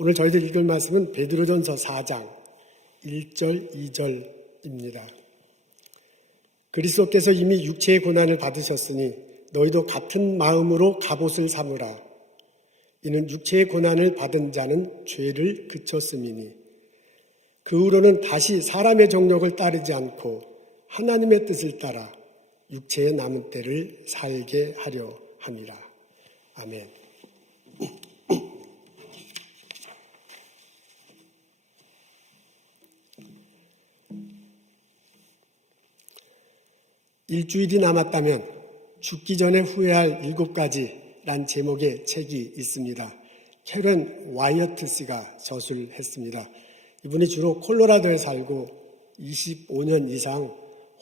오늘 저희들 읽을 말씀은 베드로전서 4장 1절, 2절입니다. 그리스도께서 이미 육체의 고난을 받으셨으니 너희도 같은 마음으로 갑옷을 삼으라. 이는 육체의 고난을 받은 자는 죄를 그쳤음이니 그 후로는 다시 사람의 정욕을 따르지 않고 하나님의 뜻을 따라 육체의 남은 때를 살게 하려 함이라. 아멘. 일주일이 남았다면 죽기 전에 후회할 7가지란 제목의 책이 있습니다. 캐런 와이어트 씨가 저술했습니다. 이분이 주로 콜로라도에 살고 25년 이상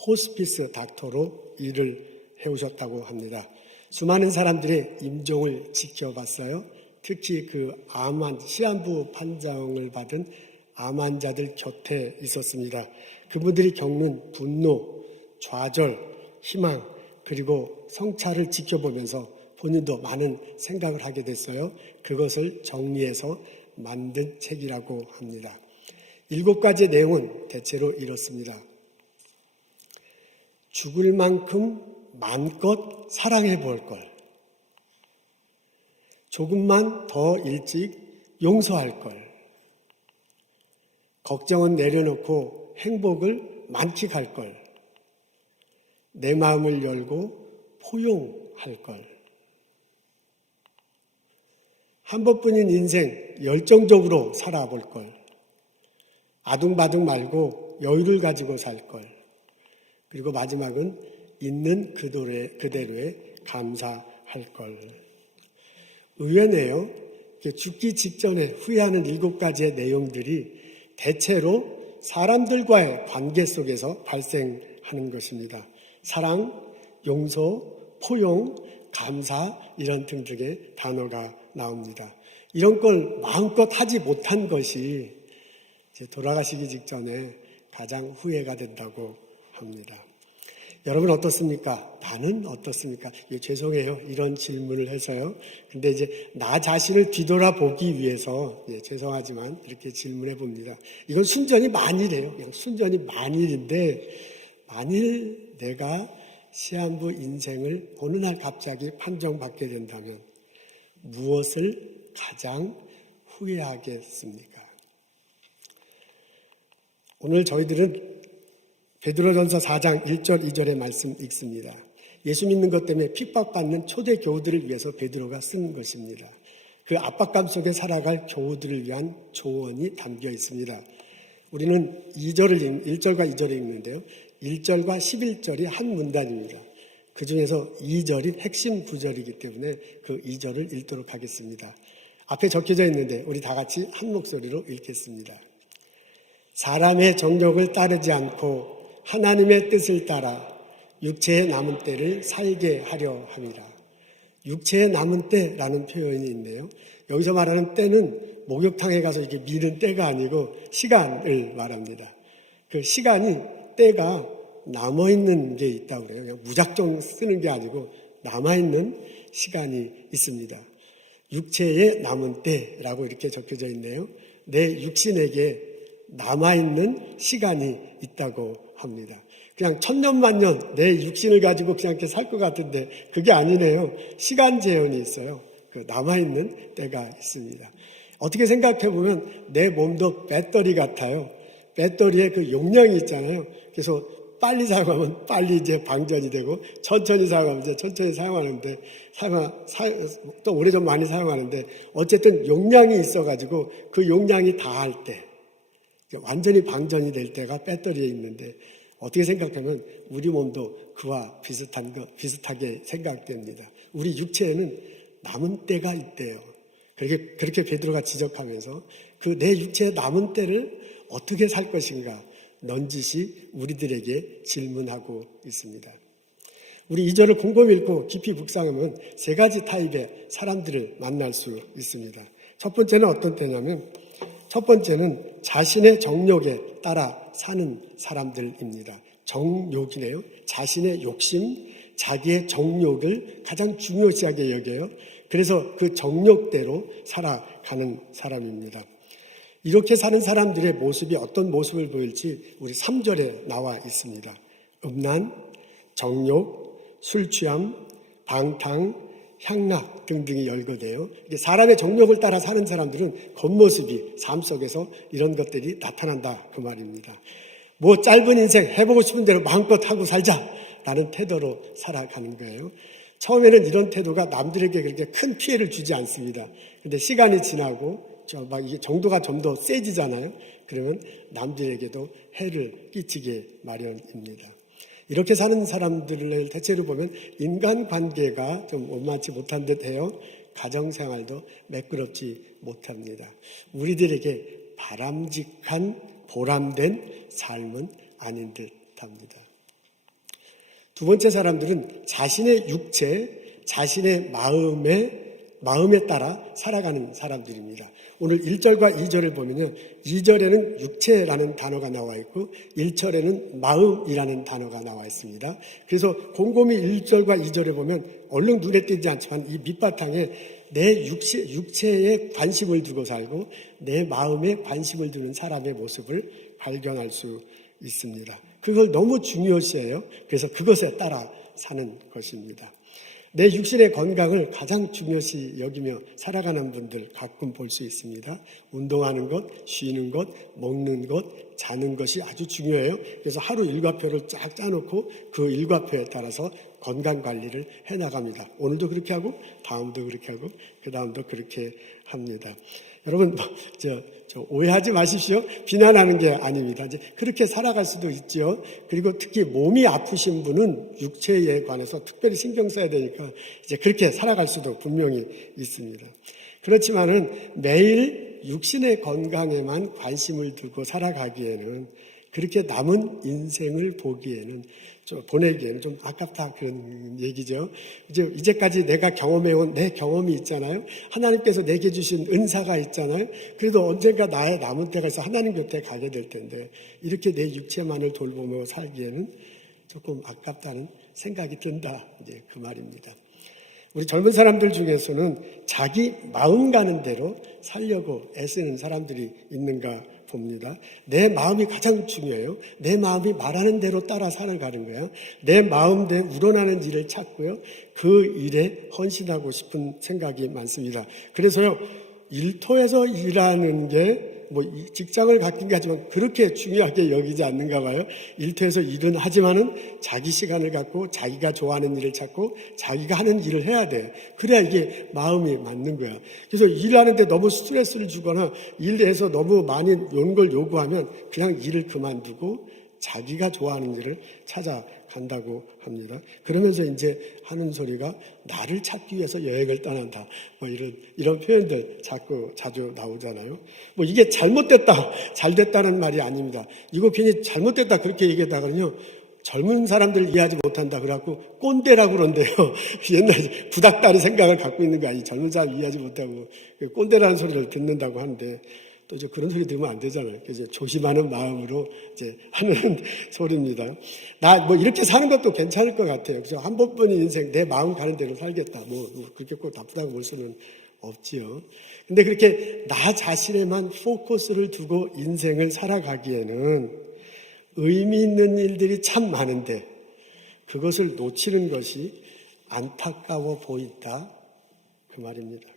호스피스 닥터로 일을 해오셨다고 합니다. 수많은 사람들의 임종을 지켜봤어요. 특히 시한부 판정을 받은 암 환자들 곁에 있었습니다. 그분들이 겪는 분노, 좌절, 희망, 그리고 성찰을 지켜보면서 본인도 많은 생각을 하게 됐어요. 그것을 정리해서 만든 책이라고 합니다. 7가지의 내용은 대체로 이렇습니다. 죽을 만큼 마음껏 사랑해 볼 걸. 조금만 더 일찍 용서할 걸. 걱정은 내려놓고 행복을 만끽할 걸. 내 마음을 열고 포용할 걸. 한 번뿐인 인생 열정적으로 살아볼 걸. 아둥바둥 말고 여유를 가지고 살 걸. 그리고 마지막은 있는 그대로에 감사할 걸. 의외네요. 죽기 직전에 후회하는 7가지의 내용들이 대체로 사람들과의 관계 속에서 발생하는 것입니다. 사랑, 용서, 포용, 감사 이런 등등의 단어가 나옵니다. 이런 걸 마음껏 하지 못한 것이 돌아가시기 직전에 가장 후회가 된다고 합니다. 여러분 어떻습니까? 나는 어떻습니까? 죄송해요. 이런 질문을 해서요. 근데 이제 나 자신을 뒤돌아보기 위해서 죄송하지만 이렇게 질문해 봅니다. 이건 순전히 만일이에요. 그냥 순전히 만일인데 만일 내가 시한부 인생을 어느 날 갑자기 판정받게 된다면 무엇을 가장 후회하겠습니까? 오늘 저희들은 베드로전서 4장 1절 2절의 말씀 읽습니다. 예수 믿는 것 때문에 핍박받는 초대 교우들을 위해서 베드로가 쓴 것입니다. 그 압박감 속에 살아갈 교우들을 위한 조언이 담겨 있습니다. 우리는 1절과 2절을 읽는데요. 1절과 11절이 한 문단입니다. 그 중에서 2절이 핵심 구절이기 때문에 그 2절을 읽도록 하겠습니다. 앞에 적혀져 있는데 우리 다 같이 한 목소리로 읽겠습니다. 사람의 정욕을 따르지 않고 하나님의 뜻을 따라 육체의 남은 때를 살게 하려 함이라. 육체의 남은 때라는 표현이 있네요. 여기서 말하는 때는 목욕탕에 가서 이렇게 미는 때가 아니고 시간을 말합니다. 그 시간이 때가 남아있는 게 있다고 그래요. 그냥 무작정 쓰는 게 아니고 남아있는 시간이 있습니다. 육체의 남은 때라고 이렇게 적혀져 있네요. 내 육신에게 남아있는 시간이 있다고 합니다. 그냥 천년만년 내 육신을 가지고 그냥 이렇게 살 것 같은데 그게 아니네요. 시간 제한이 있어요. 그 남아있는 때가 있습니다. 어떻게 생각해 보면 내 몸도 배터리 같아요. 배터리에 그 용량이 있잖아요. 그래서 빨리 사용하면 빨리 이제 방전이 되고 천천히 사용하면 이제 천천히 사용하는데 또 오래전 많이 사용하는데 어쨌든 용량이 있어가지고 그 용량이 다할 때 완전히 방전이 될 때가 배터리에 있는데 어떻게 생각하면 우리 몸도 그와 비슷하게 생각됩니다. 우리 육체에는 남은 때가 있대요. 그렇게 베드로가 지적하면서 그 내 육체의 남은 때를 어떻게 살 것인가 넌지시 우리들에게 질문하고 있습니다. 우리 2절을 곰곰이 읽고 깊이 묵상하면 3가지 타입의 사람들을 만날 수 있습니다. 첫 번째는 어떤 때냐면 첫 번째는 자신의 정욕에 따라 사는 사람들입니다. 정욕이네요. 자신의 욕심, 자기의 정욕을 가장 중요시하게 여겨요. 그래서 그 정욕대로 살아가는 사람입니다. 이렇게 사는 사람들의 모습이 어떤 모습을 보일지 우리 3절에 나와 있습니다. 음란, 정욕, 술취함, 방탕, 향락 등등이 열거돼요. 사람의 정욕을 따라 사는 사람들은 겉모습이 삶 속에서 이런 것들이 나타난다 그 말입니다. 뭐 짧은 인생 해보고 싶은 대로 마음껏 하고 살자라는 태도로 살아가는 거예요. 처음에는 이런 태도가 남들에게 그렇게 큰 피해를 주지 않습니다. 근데 시간이 지나고 막 이게 정도가 좀 더 세지잖아요. 그러면 남들에게도 해를 끼치게 마련입니다. 이렇게 사는 사람들을 대체로 보면 인간관계가 좀 원만치 못한 듯해요. 가정생활도 매끄럽지 못합니다. 우리들에게 바람직한 보람된 삶은 아닌 듯합니다. 두 번째 사람들은 자신의 육체, 자신의 마음에 따라 살아가는 사람들입니다. 오늘 1절과 2절을 보면요. 2절에는 육체라는 단어가 나와 있고 1절에는 마음이라는 단어가 나와 있습니다. 그래서 곰곰이 1절과 2절에 보면 얼른 눈에 띄지 않지만 이 밑바탕에 내 육체에 관심을 두고 살고 내 마음에 관심을 두는 사람의 모습을 발견할 수 있습니다. 그걸 너무 중요시해요. 그래서 그것에 따라 사는 것입니다. 내 육신의 건강을 가장 중요시 여기며 살아가는 분들 가끔 볼 수 있습니다. 운동하는 것, 쉬는 것, 먹는 것, 자는 것이 아주 중요해요. 그래서 하루 일과표를 쫙 짜놓고 그 일과표에 따라서 건강관리를 해나갑니다. 오늘도 그렇게 하고 다음도 그렇게 하고 그 다음도 그렇게 합니다. 여러분 오해하지 마십시오. 비난하는 게 아닙니다. 이제 그렇게 살아갈 수도 있죠. 그리고 특히 몸이 아프신 분은 육체에 관해서 특별히 신경 써야 되니까 이제 그렇게 살아갈 수도 분명히 있습니다. 그렇지만은 매일 육신의 건강에만 관심을 두고 살아가기에는 그렇게 남은 인생을 보내기에는 좀 아깝다 그런 얘기죠. 이제까지 내가 경험해온 내 경험이 있잖아요. 하나님께서 내게 주신 은사가 있잖아요. 그래도 언젠가 나의 남은 때가 있어 하나님 곁에 가게 될 텐데 이렇게 내 육체만을 돌보며 살기에는 조금 아깝다는 생각이 든다. 이제 그 말입니다. 우리 젊은 사람들 중에서는 자기 마음 가는 대로 살려고 애쓰는 사람들이 있는가 봅니다. 내 마음이 가장 중요해요. 내 마음이 말하는 대로 따라 살아가는 거예요. 내 마음대로 우러나는 일을 찾고요. 그 일에 헌신하고 싶은 생각이 많습니다. 그래서요, 일터에서 일하는 게 직장을 갖긴 게 하지만 그렇게 중요하게 여기지 않는가 봐요. 일터에서 일은 하지만은 자기 시간을 갖고 자기가 좋아하는 일을 찾고 자기가 하는 일을 해야 돼요. 그래야 이게 마음이 맞는 거야. 그래서 일하는데 너무 스트레스를 주거나 일에서 너무 많이 이런 걸 요구하면 그냥 일을 그만두고 자기가 좋아하는 일을 찾아간다고 합니다. 그러면서 이제 하는 소리가 나를 찾기 위해서 여행을 떠난다. 이런 표현들 자주 나오잖아요. 이게 잘못됐다, 잘됐다는 말이 아닙니다. 이거 괜히 잘못됐다 그렇게 얘기하다가는요. 젊은 사람들을 이해하지 못한다 그래갖고 꼰대라고 그런데요. 옛날에 구닥다리 생각을 갖고 있는 거 아니에요. 젊은 사람 이해하지 못하고 꼰대라는 소리를 듣는다고 하는데 또 이제 그런 소리 들으면 안 되잖아요. 그래서 조심하는 마음으로 이제 하는 소리입니다. 이렇게 사는 것도 괜찮을 것 같아요. 그죠? 한 번뿐인 인생 내 마음 가는 대로 살겠다. 그렇게 꼭 나쁘다고 볼 수는 없지요. 근데 그렇게 나 자신에만 포커스를 두고 인생을 살아가기에는 의미 있는 일들이 참 많은데 그것을 놓치는 것이 안타까워 보인다. 그 말입니다.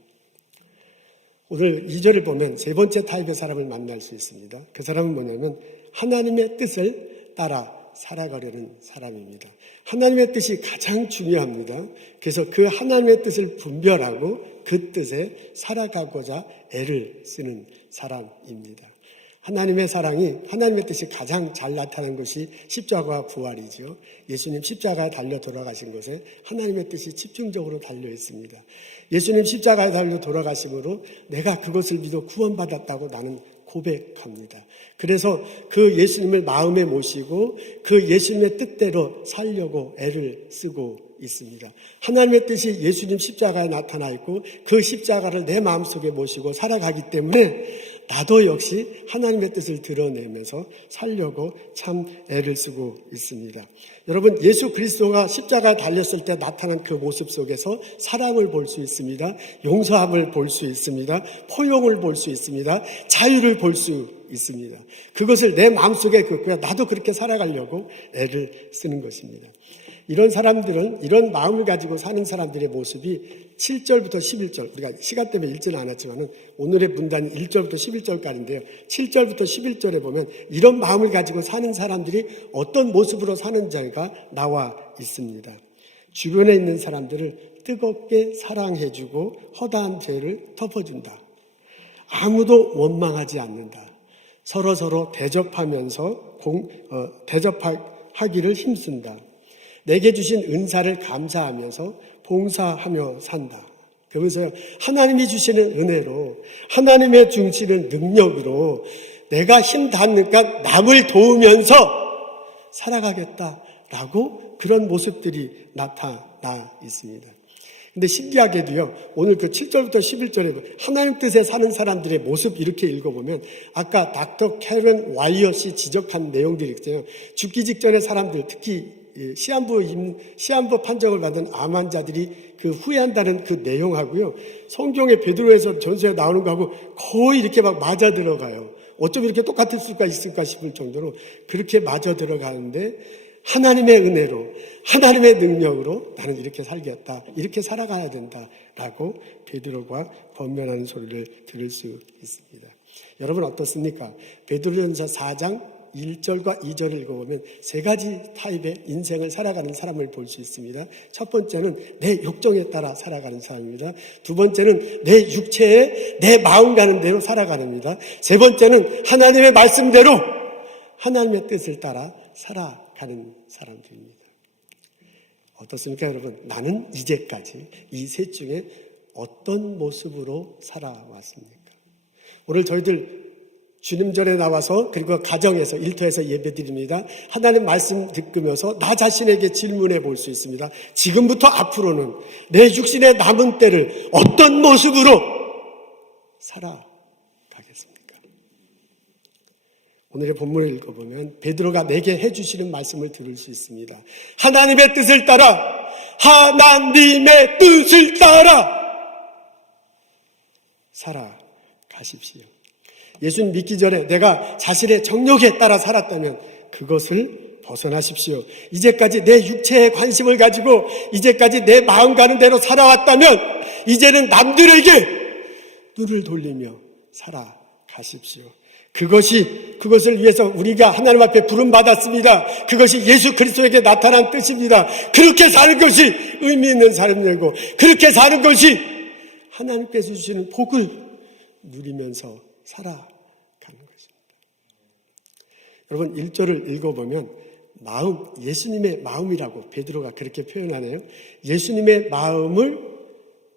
오늘 2절을 보면 세 번째 타입의 사람을 만날 수 있습니다. 그 사람은 뭐냐면 하나님의 뜻을 따라 살아가려는 사람입니다. 하나님의 뜻이 가장 중요합니다. 그래서 그 하나님의 뜻을 분별하고 그 뜻에 살아가고자 애를 쓰는 사람입니다. 하나님의 사랑이, 하나님의 뜻이 가장 잘 나타난 것이 십자가와 부활이죠. 예수님 십자가에 달려 돌아가신 것에 하나님의 뜻이 집중적으로 달려 있습니다. 예수님 십자가에 달려 돌아가심으로 내가 그것을 믿어 구원받았다고 나는 고백합니다. 그래서 그 예수님을 마음에 모시고 그 예수님의 뜻대로 살려고 애를 쓰고 있습니다. 하나님의 뜻이 예수님 십자가에 나타나 있고 그 십자가를 내 마음속에 모시고 살아가기 때문에 나도 역시 하나님의 뜻을 드러내면서 살려고 참 애를 쓰고 있습니다. 여러분, 예수 그리스도가 십자가에 달렸을 때 나타난 그 모습 속에서 사랑을 볼 수 있습니다. 용서함을 볼 수 있습니다. 포용을 볼 수 있습니다. 자유를 볼 수 있습니다. 그것을 내 마음속에 나도 그렇게 살아가려고 애를 쓰는 것입니다. 이런 사람들은, 이런 마음을 가지고 사는 사람들의 모습이 7절부터 11절, 우리가 시간 때문에 읽지는 않았지만 오늘의 문단이 1절부터 11절까지인데요. 7절부터 11절에 보면 이런 마음을 가지고 사는 사람들이 어떤 모습으로 사는지가 나와 있습니다. 주변에 있는 사람들을 뜨겁게 사랑해주고 허다한 죄를 덮어준다. 아무도 원망하지 않는다. 서로 대접하면서 대접하기를 힘쓴다. 내게 주신 은사를 감사하면서 봉사하며 산다. 그러면서 하나님이 주시는 은혜로, 하나님의 주시는 능력으로 내가 힘 닿으니까 남을 도우면서 살아가겠다라고 그런 모습들이 나타나 있습니다. 근데 신기하게도요, 오늘 그 7절부터 11절에 하나님 뜻에 사는 사람들의 모습 이렇게 읽어보면 아까 닥터 캐런 와이엇이 지적한 내용들이 있잖아요. 죽기 직전에 사람들, 특히 시한부 판정을 받은 암 환자들이 그 후회한다는 그 내용하고요, 성경의 베드로에서 전서에 나오는 거하고 거의 이렇게 막 맞아 들어가요. 어쩜 이렇게 똑같을 수가 있을까 싶을 정도로 그렇게 맞아 들어가는데, 하나님의 은혜로, 하나님의 능력으로 나는 이렇게 살겠다, 이렇게 살아가야 된다라고 베드로가 권면하는 소리를 들을 수 있습니다. 여러분 어떻습니까? 베드로전서 4장 1절과 2절을 읽어보면 세 가지 타입의 인생을 살아가는 사람을 볼 수 있습니다. 첫 번째는 내 욕정에 따라 살아가는 사람입니다. 두 번째는 내 육체에 내 마음 가는 대로 살아가는 겁니다. 세 번째는 하나님의 말씀대로 하나님의 뜻을 따라 살아가는 사람들입니다. 어떻습니까, 여러분? 나는 이제까지 이 셋 중에 어떤 모습으로 살아왔습니까? 오늘 저희들 주님절에 나와서 그리고 가정에서 일터에서 예배드립니다. 하나님 말씀 듣으면서 나 자신에게 질문해 볼 수 있습니다. 지금부터 앞으로는 내 육신의 남은 때를 어떤 모습으로 살아가겠습니까? 오늘의 본문을 읽어보면 베드로가 내게 해주시는 말씀을 들을 수 있습니다. 하나님의 뜻을 따라, 하나님의 뜻을 따라 살아가십시오. 예수님 믿기 전에 내가 자신의 정욕에 따라 살았다면 그것을 벗어나십시오. 이제까지 내 육체에 관심을 가지고 이제까지 내 마음 가는 대로 살아왔다면 이제는 남들에게 눈을 돌리며 살아가십시오. 그것을 위해서 우리가 하나님 앞에 부름받았습니다. 그것이 예수 그리스도에게 나타난 뜻입니다. 그렇게 사는 것이 의미 있는 삶이고, 그렇게 사는 것이 하나님께서 주시는 복을 누리면서 살아가는 것입니다. 여러분 1절을 읽어보면 마음, 예수님의 마음이라고 베드로가 그렇게 표현하네요. 예수님의 마음을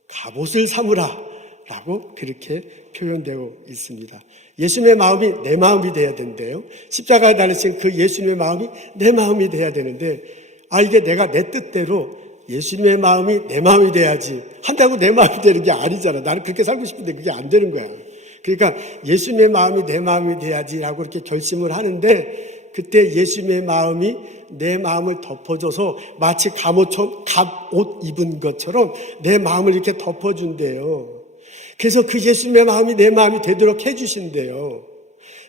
갑옷을 삼으라 라고 그렇게 표현되어 있습니다. 예수님의 마음이 내 마음이 돼야 되는데요, 십자가에 달리신 그 예수님의 마음이 내 마음이 돼야 되는데, 이게 내가 내 뜻대로 예수님의 마음이 내 마음이 돼야지 한다고 내 마음이 되는 게 아니잖아. 나는 그렇게 살고 싶은데 그게 안 되는 거야. 그러니까 예수님의 마음이 내 마음이 돼야지라고 이렇게 결심을 하는데, 그때 예수님의 마음이 내 마음을 덮어줘서 마치 갑옷 입은 것처럼 내 마음을 이렇게 덮어준대요. 그래서 그 예수님의 마음이 내 마음이 되도록 해주신대요.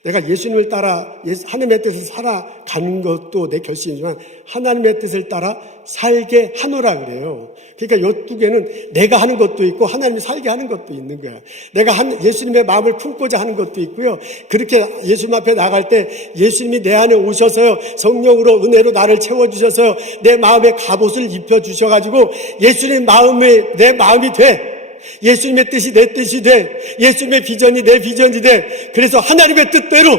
내가 예수님을 따라 하나님의 뜻을 살아가는 것도 내 결심이지만 하나님의 뜻을 따라 살게 하노라 그래요. 그러니까 이 두 개는 내가 하는 것도 있고 하나님이 살게 하는 것도 있는 거야. 내가 예수님의 마음을 품고자 하는 것도 있고요. 그렇게 예수님 앞에 나갈 때 예수님이 내 안에 오셔서요, 성령으로 은혜로 나를 채워주셔서요, 내 마음에 갑옷을 입혀주셔가지고 예수님 마음이 내 마음이 돼. 예수님의 뜻이 내 뜻이 돼. 예수님의 비전이 내 비전이 돼. 그래서 하나님의 뜻대로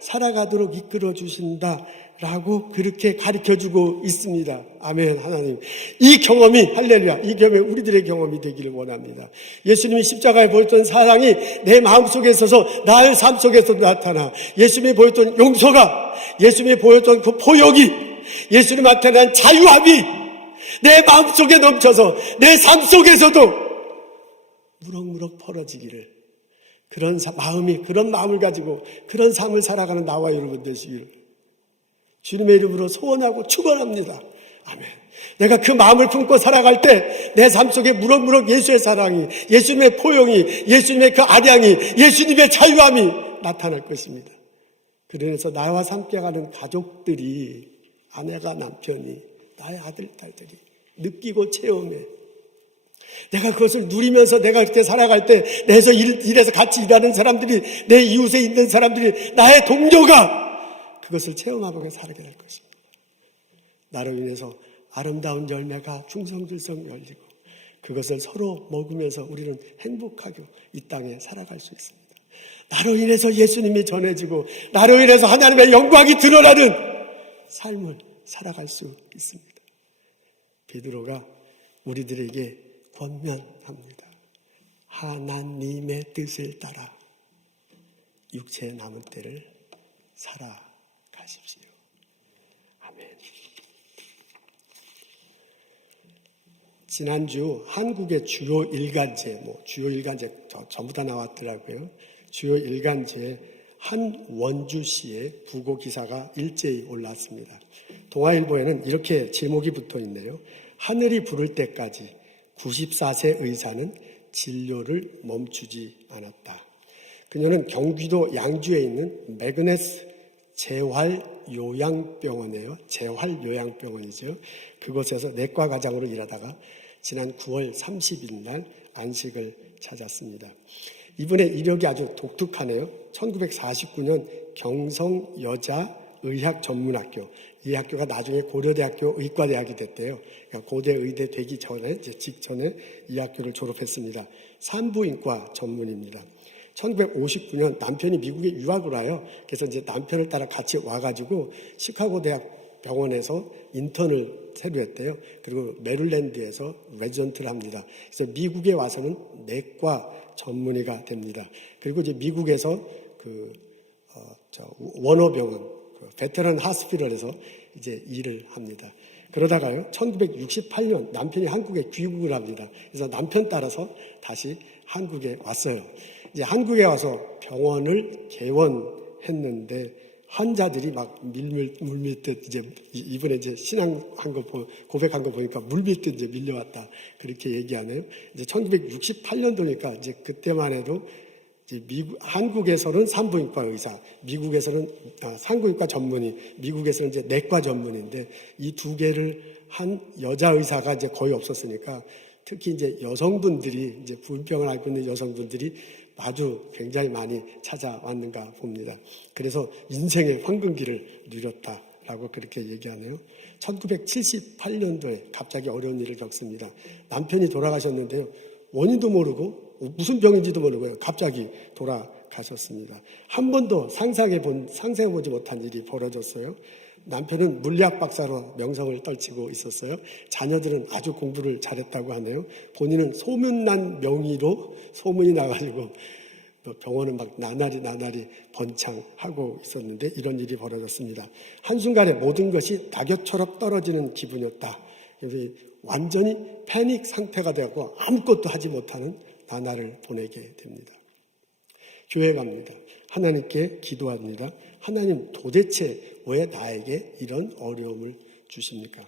살아가도록 이끌어 주신다라고 그렇게 가르쳐주고 있습니다. 아멘. 하나님, 이 경험이, 할렐루야, 이 경험이 우리들의 경험이 되기를 원합니다. 예수님이 십자가에 보였던 사랑이 내 마음속에 있어서 나의 삶 속에서도 나타나, 예수님이 보였던 용서가, 예수님이 보였던 그 포용이, 예수님 앞에 난 자유함이 내 마음속에 넘쳐서 내 삶 속에서도 무럭무럭 벌어지기를, 그런 마음을 가지고 그런 삶을 살아가는 나와 여러분 되시기를 주님의 이름으로 소원하고 축원합니다. 아멘. 내가 그 마음을 품고 살아갈 때 내 삶 속에 무럭무럭 예수의 사랑이, 예수님의 포용이, 예수님의 그 안양이, 예수님의 자유함이 나타날 것입니다. 그러면서 나와 함께가는 가족들이, 아내가, 남편이, 나의 아들, 딸들이 느끼고 체험해. 내가 그것을 누리면서 내가 그렇게 살아갈 때 내에서 일해서 같이 일하는 사람들이, 내 이웃에 있는 사람들이, 나의 동료가 그것을 체험하고 살게 될 것입니다. 나로 인해서 아름다운 열매가 충성질성 열리고 그것을 서로 먹으면서 우리는 행복하게 이 땅에 살아갈 수 있습니다. 나로 인해서 예수님이 전해지고 나로 인해서 하나님의 영광이 드러나는 삶을 살아갈 수 있습니다. 베드로가 우리들에게 권면합니다. 하나님의 뜻을 따라 육체의 남은 때를 살아가십시오. 아멘. 지난주 한국의 주요 일간지, 주요 일간지 전부 다 나왔더라고요. 주요 일간지에 한원주 씨의 부고 기사가 일제히 올랐습니다. 동아일보에는 이렇게 제목이 붙어 있네요. 하늘이 부를 때까지 94세 의사는 진료를 멈추지 않았다. 그녀는 경기도 양주에 있는 매그네스 재활요양병원이에요. 재활요양병원이죠. 그곳에서 내과 과장으로 일하다가 지난 9월 30일 날 안식을 찾았습니다. 이분의 이력이 아주 독특하네요. 1949년 경성여자의학전문학교, 이 학교가 나중에 고려대학교 의과대학이 됐대요. 그러니까 고대의대 되기 전에, 직전에 이 학교를 졸업했습니다. 산부인과 전문입니다. 1959년 남편이 미국에 유학을 와요. 그래서 이제 남편을 따라 같이 와가지고 시카고 대학 병원에서 인턴을 새로 했대요. 그리고 메릴랜드에서 레지던트를 합니다. 그래서 미국에 와서는 내과 전문의가 됩니다. 그리고 이제 미국에서 원어병원, 베테랑 하스피럴에서 이제 일을 합니다. 그러다가요, 1968년 남편이 한국에 귀국을 합니다. 그래서 남편 따라서 다시 한국에 왔어요. 이제 한국에 와서 병원을 개원했는데 환자들이 막 물밀듯 이제 이번에 이제 신앙한 거 고백한 거 보니까 물밀듯 이제 밀려왔다 그렇게 얘기하네요. 이제 1968년도니까 이제 그때만 해도 이제 한국에서는 산부인과 의사, 미국에서는 산부인과 전문의, 미국에서는 이제 내과 전문인데 이 두 개를 한 여자 의사가 이제 거의 없었으니까 특히 이제 여성분들이 이제 부인병을 앓고 있는 여성분들이 아주 굉장히 많이 찾아왔는가 봅니다. 그래서 인생의 황금기를 누렸다라고 그렇게 얘기하네요. 1978년도에 갑자기 어려운 일을 겪습니다. 남편이 돌아가셨는데요. 원인도 모르고 무슨 병인지도 모르고요. 갑자기 돌아가셨습니다. 한 번도 상상해보지 못한 일이 벌어졌어요. 남편은 물리학 박사로 명성을 떨치고 있었어요. 자녀들은 아주 공부를 잘했다고 하네요. 본인은 소문난 명의로 소문이 나가지고 병원은 막 나날이 번창하고 있었는데 이런 일이 벌어졌습니다. 한순간에 모든 것이 낙엽처럼 떨어지는 기분이었다. 그래서 완전히 패닉 상태가 되었고 아무것도 하지 못하는 나날을 보내게 됩니다. 교회 갑니다. 하나님께 기도합니다. 하나님 도대체 왜 나에게 이런 어려움을 주십니까?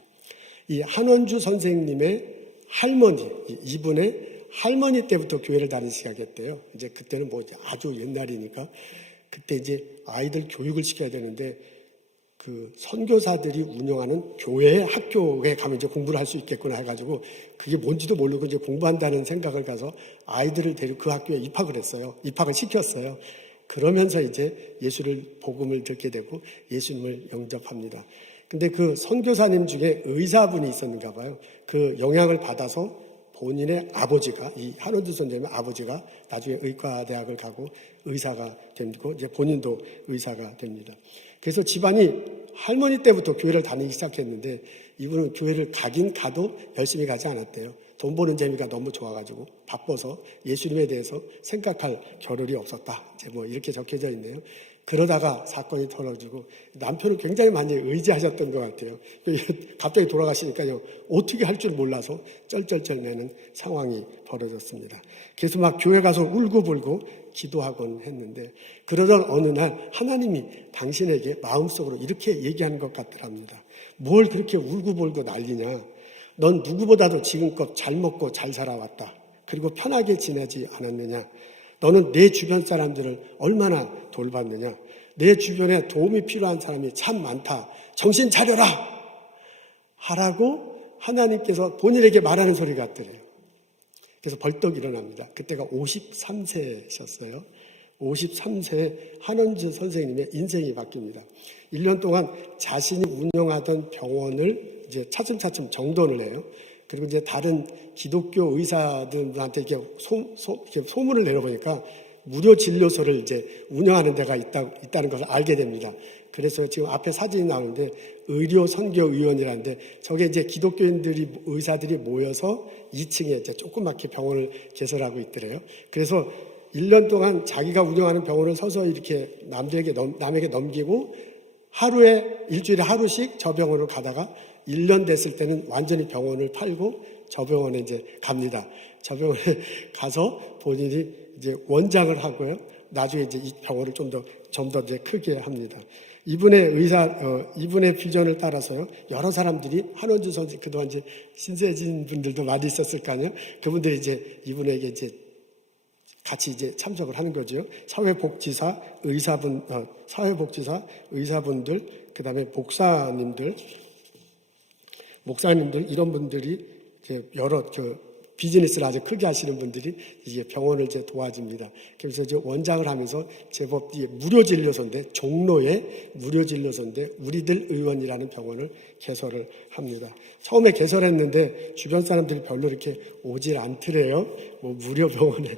이 한원주 선생님의 할머니, 이분의 할머니 때부터 교회를 다니기 시작했대요. 이제 그때는 아주 옛날이니까 그때 이제 아이들 교육을 시켜야 되는데 그 선교사들이 운영하는 교회 학교에 가면 이제 공부를 할 수 있겠구나 해가지고 그게 뭔지도 모르고 이제 공부한다는 생각을 가서 아이들을 데리고 그 학교에 입학을 했어요. 입학을 시켰어요. 그러면서 이제 예수를 복음을 듣게 되고 예수님을 영접합니다. 근데 그 선교사님 중에 의사분이 있었는가 봐요. 그 영향을 받아서 본인의 아버지가, 이 한원주 선생님의 아버지가 나중에 의과대학을 가고 의사가 되고 이제 본인도 의사가 됩니다. 그래서 집안이 할머니 때부터 교회를 다니기 시작했는데 이분은 교회를 가긴 가도 열심히 가지 않았대요. 돈 버는 재미가 너무 좋아가지고 바빠서 예수님에 대해서 생각할 겨를이 없었다. 이제 이렇게 적혀져 있네요. 그러다가 사건이 터져지고 남편을 굉장히 많이 의지하셨던 것 같아요. 갑자기 돌아가시니까요, 어떻게 할 줄 몰라서 쩔쩔쩔 매는 상황이 벌어졌습니다. 그래서 막 교회 가서 울고불고 기도하곤 했는데, 그러던 어느 날 하나님이 당신에게 마음속으로 이렇게 얘기하는 것 같더랍니다. 뭘 그렇게 울고불고 난리냐? 넌 누구보다도 지금껏 잘 먹고 잘 살아왔다. 그리고 편하게 지내지 않았느냐? 너는 내 주변 사람들을 얼마나 돌봤느냐? 내 주변에 도움이 필요한 사람이 참 많다. 정신 차려라! 하라고 하나님께서 본인에게 말하는 소리 같더래요. 그래서 벌떡 일어납니다. 그때가 53세셨어요. 53세에 한원주 선생님의 인생이 바뀝니다. 1년 동안 자신이 운영하던 병원을 이제 차츰차츰 정돈을 해요. 그리고 이제 다른 기독교 의사들한테 이렇게 소문을 내려보니까 무료 진료소를 이제 운영하는 데가 있다는 것을 알게 됩니다. 그래서 지금 앞에 사진이 나오는데 의료선교의원이라는데, 저게 이제 의사들이 모여서 2층에 이제 조그맣게 병원을 개설하고 있더래요. 그래서 1년 동안 자기가 운영하는 병원을 서서히 이렇게 남에게 넘기고 일주일에 하루씩 저 병원을 가다가 1년 됐을 때는 완전히 병원을 팔고 저 병원에 이제 갑니다. 저 병원에 가서 본인이 이제 원장을 하고요. 나중에 이제 이 병원을 좀 더 이제 크게 합니다. 이분의 비전을 따라서요, 여러 사람들이 한원주 선생, 그동안 이제 신세진 분들도 많이 있었을 거 아니에요. 그분들이 이제 이분에게 이제 같이 이제 참석을 하는 거죠. 사회복지사, 의사분들, 그 다음에 목사님들, 이런 분들이 이제 여러 비즈니스를 아주 크게 하시는 분들이 이제 병원을 이제 도와줍니다. 그래서 이제 원장을 하면서 제법 무료 진료소인데, 종로에 무료 진료소인데 우리들 의원이라는 병원을 개설을 합니다. 처음에 개설했는데 주변 사람들이 별로 이렇게 오질 않더래요. 무료 병원에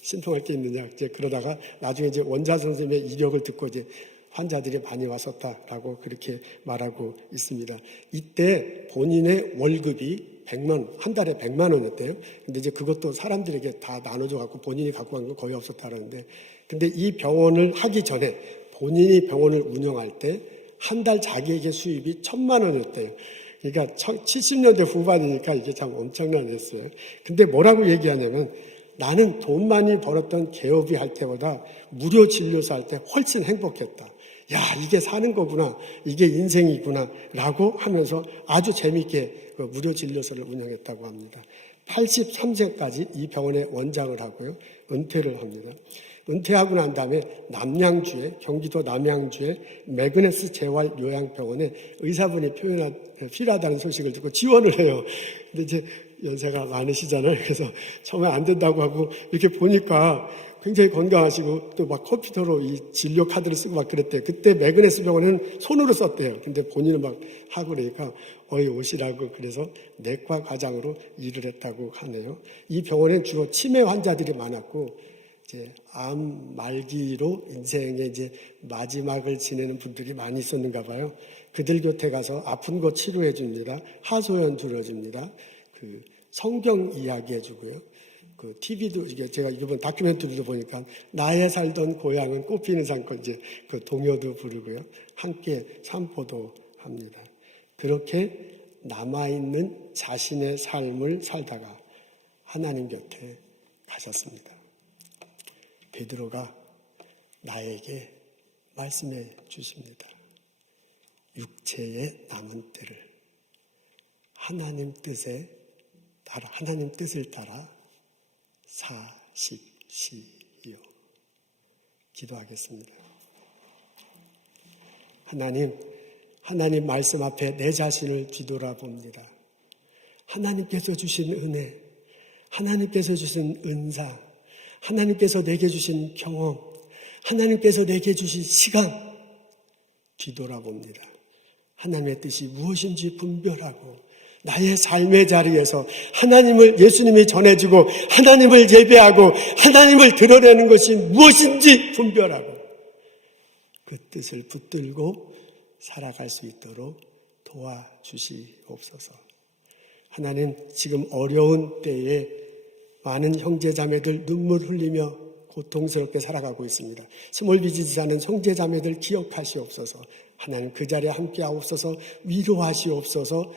신통할 게 있느냐. 이제 그러다가 나중에 이제 원장 선생님의 이력을 듣고 이제 환자들이 많이 왔었다라고 그렇게 말하고 있습니다. 이때 본인의 월급이 한 달에 100만 원이었대요. 근데 이제 그것도 사람들에게 다 나눠줘 갖고 본인이 갖고 간 건 거의 없었다는데, 근데 이 병원을 하기 전에 본인이 병원을 운영할 때 한 달 자기에게 수입이 1,000만 원이었대요. 그러니까 70년대 후반이니까 이게 참 엄청난 했어요. 근데 뭐라고 얘기하냐면, 나는 돈 많이 벌었던 개업이 할 때보다 무료 진료소 할 때 훨씬 행복했다. 야, 이게 사는 거구나. 이게 인생이구나. 라고 하면서 아주 재미있게 무료 진료소를 운영했다고 합니다. 83세까지 이 병원의 원장을 하고요. 은퇴를 합니다. 은퇴하고 난 다음에 경기도 남양주의 매그네스 재활요양병원에 의사분이 필요하다는 소식을 듣고 지원을 해요. 근데 이제 연세가 많으시잖아요. 그래서 처음에 안 된다고 하고 이렇게 보니까 굉장히 건강하시고 또 막 컴퓨터로 이 진료 카드를 쓰고 막 그랬대요. 그때 매그네스 병원은 손으로 썼대요. 근데 본인은 막 하고 그러니까 오시라고, 그래서 내과 과장으로 일을 했다고 하네요. 이 병원엔 주로 치매 환자들이 많았고, 이제 암 말기로 인생의 이제 마지막을 지내는 분들이 많이 있었는가 봐요. 그들 곁에 가서 아픈 거 치료해 줍니다. 하소연 들어줍니다. 성경 이야기해 주고요. TV도, 제가 이번 다큐멘터리도 보니까 나의 살던 고향은 꽃피는 산골, 이제 동요도 부르고요. 함께 산보도 합니다. 그렇게 남아있는 자신의 삶을 살다가 하나님 곁에 가셨습니다. 베드로가 나에게 말씀해 주십니다. 육체의 남은 때를 하나님 뜻을 따라 사십시오. 기도하겠습니다. 하나님 말씀 앞에 내 자신을 뒤돌아봅니다. 하나님께서 주신 은혜, 하나님께서 주신 은사, 하나님께서 내게 주신 경험, 하나님께서 내게 주신 시간 뒤돌아봅니다. 하나님의 뜻이 무엇인지 분별하고 나의 삶의 자리에서 예수님이 전해주고 하나님을 예배하고 하나님을 드러내는 것이 무엇인지 분별하고 그 뜻을 붙들고 살아갈 수 있도록 도와주시옵소서. 하나님, 지금 어려운 때에 많은 형제자매들 눈물 흘리며 고통스럽게 살아가고 있습니다. 스몰 비즈니스 하는 형제자매들 기억하시옵소서. 하나님 그 자리에 함께하옵소서. 위로하시옵소서.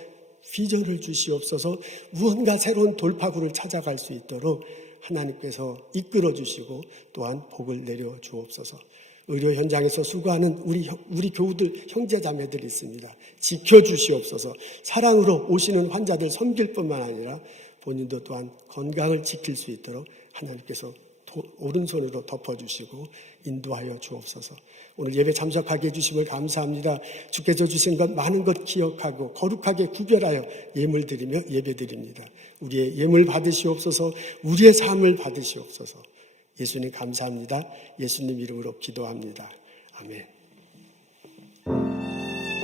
비전을 주시옵소서. 무언가 새로운 돌파구를 찾아갈 수 있도록 하나님께서 이끌어 주시고 또한 복을 내려 주옵소서. 의료 현장에서 수고하는 우리 교우들 형제자매들이 있습니다. 지켜주시옵소서. 사랑으로 오시는 환자들 섬길 뿐만 아니라 본인도 또한 건강을 지킬 수 있도록 하나님께서 오른손으로 덮어주시고 인도하여 주옵소서. 오늘 예배 참석하게 해주심을 감사합니다. 주께서 주신 것 많은 것 기억하고 거룩하게 구별하여 예물 드리며 예배 드립니다. 우리의 예물 받으시옵소서. 우리의 삶을 받으시옵소서. 예수님 감사합니다. 예수님 이름으로 기도합니다. 아멘.